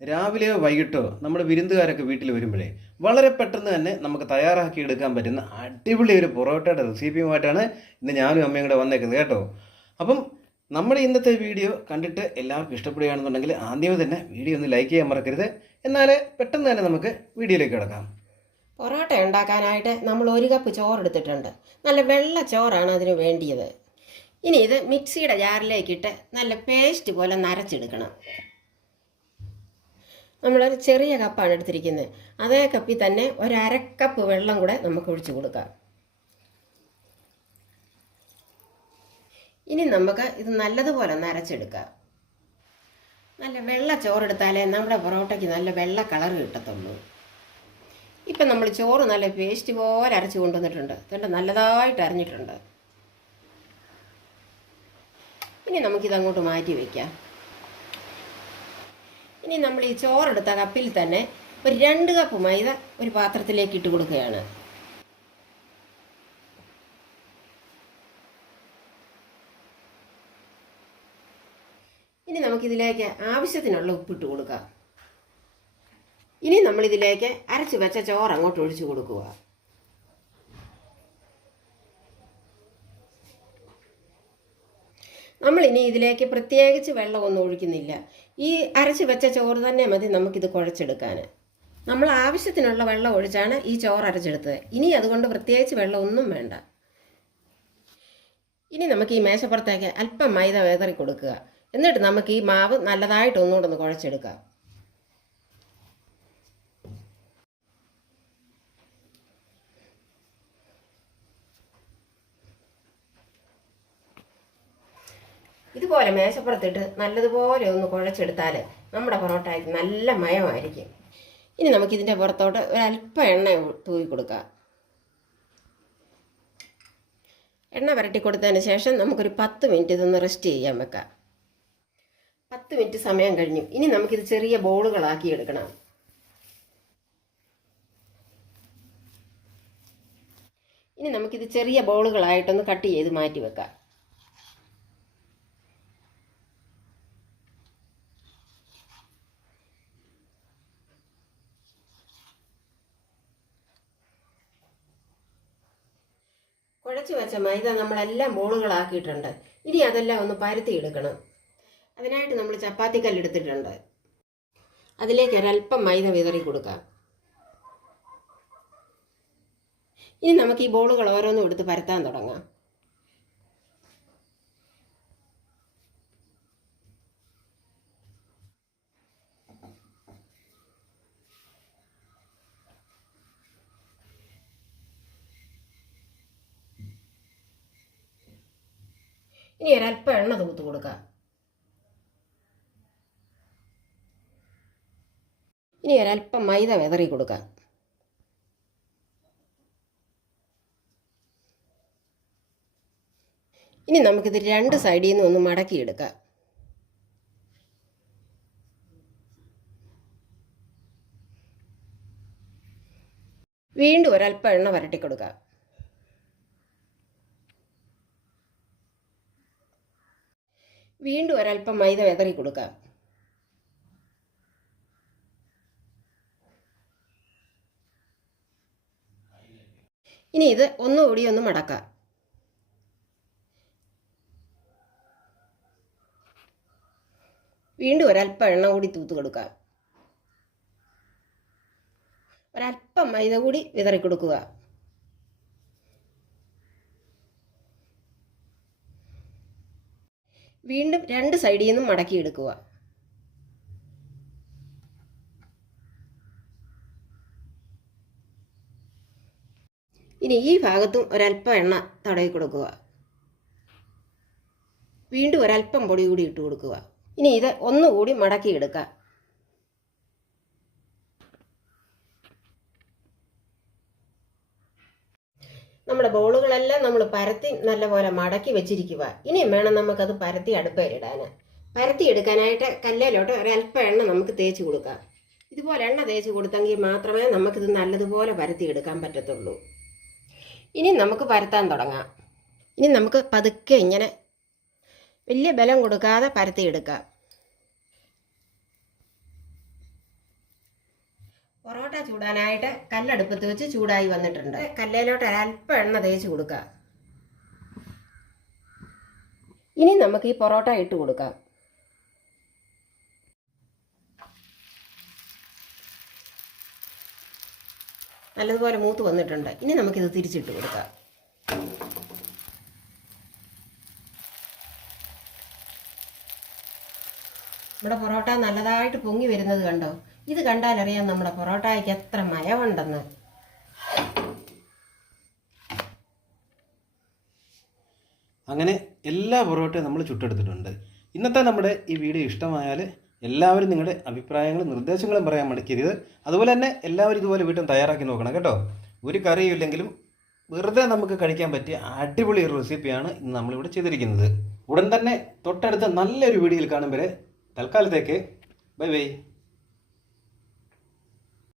രാവിലെയോ വൈകിട്ടോ നമ്മുടെ വിരുന്നുകാരൊക്കെ വീട്ടിൽ വരുമ്പോഴേ വളരെ പെട്ടെന്ന് തന്നെ നമുക്ക് തയ്യാറാക്കി എടുക്കാൻ പറ്റുന്ന അടിപൊളി ഒരു പൊറോട്ടയുടെ റെസിപ്പിയുമായിട്ടാണ് ഇന്ന് ഞാനും അമ്മയും കൂടെ വന്നേക്കുന്നത് കേട്ടോ. അപ്പം നമ്മുടെ ഇന്നത്തെ വീഡിയോ കണ്ടിട്ട് എല്ലാവർക്കും ഇഷ്ടപ്പെടുകയാണെന്നുണ്ടെങ്കിൽ ആദ്യമേ തന്നെ വീഡിയോ ഒന്ന് ലൈക്ക് ചെയ്യാൻ മറക്കരുത്. എന്നാൽ പെട്ടെന്ന് തന്നെ നമുക്ക് വീഡിയോയിലേക്ക് കിടക്കാം. പൊറോട്ട ഉണ്ടാക്കാനായിട്ട് നമ്മൾ 1 കപ്പ് ചോറ് എടുത്തിട്ടുണ്ട്. നല്ല വെള്ള ചോറാണ് അതിന് വേണ്ടിയത്. ഇനി ഇത് മിക്സിയുടെ ജാറിലേക്കിട്ട് നല്ല പേസ്റ്റ് പോലെ നരച്ചെടുക്കണം. നമ്മളൊരു ചെറിയ കപ്പാണ് എടുത്തിരിക്കുന്നത്. അതേ കപ്പിൽ തന്നെ 1/2 കപ്പ് വെള്ളം കൂടെ നമുക്ക് ഒഴിച്ചു കൊടുക്കാം. ഇനി നമുക്ക് ഇത് നല്ലതുപോലെ നരച്ചെടുക്കാം. നല്ല വെള്ള ചോറെടുത്താലേ നമ്മുടെ പൊറോട്ടയ്ക്ക് നല്ല വെള്ള കളർ കിട്ടത്തുള്ളൂ. ഇപ്പം നമ്മൾ ചോറ് നല്ല പേസ്റ്റ് പോലെ അരച്ച് കൊണ്ടുവന്നിട്ടുണ്ട്. അതുകൊണ്ട് നല്ലതായിട്ട് അരഞ്ഞിട്ടുണ്ട്. ഇനി നമുക്കിതങ്ങോട്ട് മാറ്റി വയ്ക്കാം. ഇനി നമ്മൾ ഈ ചോറെടുത്ത കപ്പിൽ തന്നെ ഒരു 2 കപ്പ് മൈദ ഒരു പാത്രത്തിലേക്ക് ഇട്ട് കൊടുക്കുകയാണ്. ഇനി നമുക്കിതിലേക്ക് ആവശ്യത്തിനുള്ള ഉപ്പിട്ട് കൊടുക്കാം. ഇനി നമ്മളിതിലേക്ക് അരച്ച് വെച്ച ചോറ് അങ്ങോട്ട് ഒഴിച്ചു കൊടുക്കുക. നമ്മളിനി ഇതിലേക്ക് പ്രത്യേകിച്ച് വെള്ളമൊന്നും ഒഴിക്കുന്നില്ല. ഈ അരച്ച് വെച്ച ചോറ് തന്നെ മതി നമുക്കിത് കുഴച്ചെടുക്കാൻ. നമ്മൾ ആവശ്യത്തിനുള്ള വെള്ളം ഒഴിച്ചാണ് ഈ ചോറ് അരച്ചെടുത്തത്. ഇനി അതുകൊണ്ട് പ്രത്യേകിച്ച് വെള്ളമൊന്നും വേണ്ട. ഇനി നമുക്ക് ഈ മേശപ്പുറത്തേക്ക് അല്പം മൈദ വിതറി കൊടുക്കുക. എന്നിട്ട് നമുക്ക് ഈ മാവ് നല്ലതായിട്ട് ഒന്നുകൂടെ ഒന്ന് കുഴച്ചെടുക്കാം. ഇതുപോലെ മേശപ്പുറത്തിട്ട് നല്ലതുപോലെ ഒന്ന് കുഴച്ചെടുത്താൽ നമ്മുടെ പൊറോട്ടയ്ക്ക് നല്ല മയമായിരിക്കും. ഇനി നമുക്കിതിൻ്റെ പുറത്തോട്ട് ഒരല്പം എണ്ണ തൂവി കൊടുക്കാം. എണ്ണ പുരട്ടി കൊടുത്തതിന് ശേഷം നമുക്കൊരു 10 മിനിറ്റ് ഇതൊന്ന് റെസ്റ്റ് ചെയ്യാൻ വെക്കാം. 10 മിനിറ്റ് സമയം കഴിഞ്ഞു. ഇനി നമുക്കിത് ചെറിയ ബോളുകളാക്കി എടുക്കണം. ഇനി നമുക്കിത് ചെറിയ ബോളുകളായിട്ടൊന്ന് കട്ട് ചെയ്ത് മാറ്റി വെക്കാം. കുഴച്ച് വെച്ച മൈദ നമ്മളെല്ലാം ബോളുകളാക്കിയിട്ടുണ്ട്. ഇനി അതെല്ലാം ഒന്ന് പരത്തിയെടുക്കണം. അതിനായിട്ട് നമ്മൾ ചപ്പാത്തിക്കല്ലെടുത്തിട്ടുണ്ട്. അതിലേക്ക് ഒരല്പം മൈദ വിതറി കൊടുക്കാം. ഇനി നമുക്ക് ഈ ബോളുകൾ ഓരോന്നും എടുത്ത് പരത്താൻ തുടങ്ങാം. ഇനി ഒരല്പം എണ്ണ തൂത്ത് കൊടുക്കാം. ഇനി ഒരല്പം മൈദ വിതറി കൊടുക്കാം. ഇനി നമുക്കിത് 2 സൈഡിൽ നിന്ന് ഒന്ന് മടക്കിയെടുക്കാം. വീണ്ടും ഒരല്പം എണ്ണ വരട്ടി കൊടുക്കാം. വീണ്ടും ഒരല്പം മൈദ വിതറി കൊടുക്കാം. ഇനി ഇത് ഒന്നുകൂടി ഒന്ന് മടക്കാം. വീണ്ടും ഒരല്പം എണ്ണ കൂടി തൂത്ത് കൊടുക്കാം. ഒരല്പം മൈദ കൂടി വിതറി കൊടുക്കുക. വീണ്ടും 2 സൈഡിൽ നിന്നും മടക്കിയെടുക്കുക. ഇനി ഈ ഭാഗത്തും ഒരല്പം എണ്ണ തടവി കൊടുക്കുക. വീണ്ടും ഒരല്പം പൊടി കൂടി ഇട്ട് കൊടുക്കുക. ഇനി ഇത് ഒന്നുകൂടി മടക്കിയെടുക്കുക. നമ്മുടെ ബോളുകളെല്ലാം നമ്മൾ പരത്തി നല്ലപോലെ മടക്കി വെച്ചിരിക്കുക. ഇനിയും വേണം നമുക്കത് പരത്തി അടുപ്പയിലിടാൻ. പരത്തിയെടുക്കാനായിട്ട് കല്ലിലോട്ട് ഒരല്പം എണ്ണ നമുക്ക് തേച്ച് കൊടുക്കാം. ഇതുപോലെ എണ്ണ തേച്ച് കൊടുത്തെങ്കിൽ മാത്രമേ നമുക്കിത് നല്ലതുപോലെ പരത്തിയെടുക്കാൻ പറ്റത്തുള്ളൂ. ഇനി നമുക്ക് പരത്താൻ തുടങ്ങാം. ഇനി നമുക്ക് പതുക്കെ ഇങ്ങനെ വലിയ ബലം കൊടുക്കാതെ പരത്തിയെടുക്കാം. പൊറോട്ട ചൂടാനായിട്ട് കല്ലടുപ്പത്ത് വെച്ച് ചൂടായി വന്നിട്ടുണ്ട്. കല്ലേലോട്ട് ഒരല്പം എണ്ണ തേച്ച് കൊടുക്കുക. ഇനി നമുക്ക് ഈ പൊറോട്ട ഇട്ട് കൊടുക്കാം. നല്ലതുപോലെ മൂത്ത് വന്നിട്ടുണ്ട്. ഇനി നമുക്കിത് തിരിച്ചിട്ട് കൊടുക്കാം. നമ്മുടെ പൊറോട്ട നല്ലതായിട്ട് പൊങ്ങി വരുന്നത് കണ്ടോ? ഇത് കണ്ടാലറിയാം നമ്മുടെ പൊറോട്ടയ്ക്ക് എത്ര മയമുണ്ടെന്ന്. അങ്ങനെ എല്ലാ പൊറോട്ടയും നമ്മൾ ചുട്ടെടുത്തിട്ടുണ്ട്. ഇന്നത്തെ നമ്മുടെ ഈ വീഡിയോ ഇഷ്ടമായാൽ എല്ലാവരും നിങ്ങളുടെ അഭിപ്രായങ്ങളും നിർദ്ദേശങ്ങളും പറയാൻ മടിക്കരുത്. അതുപോലെ തന്നെ എല്ലാവരും ഇതുപോലെ വീട്ടിൽ തയ്യാറാക്കി നോക്കണം കേട്ടോ. ഒരു കറിയും ഇല്ലെങ്കിലും വെറുതെ നമുക്ക് കഴിക്കാൻ പറ്റിയ അടിപൊളി ഒരു റെസിപ്പിയാണ് ഇന്ന് നമ്മളിവിടെ ചെയ്തിരിക്കുന്നത്. ഉടൻ തന്നെ തൊട്ടടുത്ത നല്ലൊരു വീഡിയോയിൽ കാണും വരെ തൽക്കാലത്തേക്ക് ബൈ ബൈ.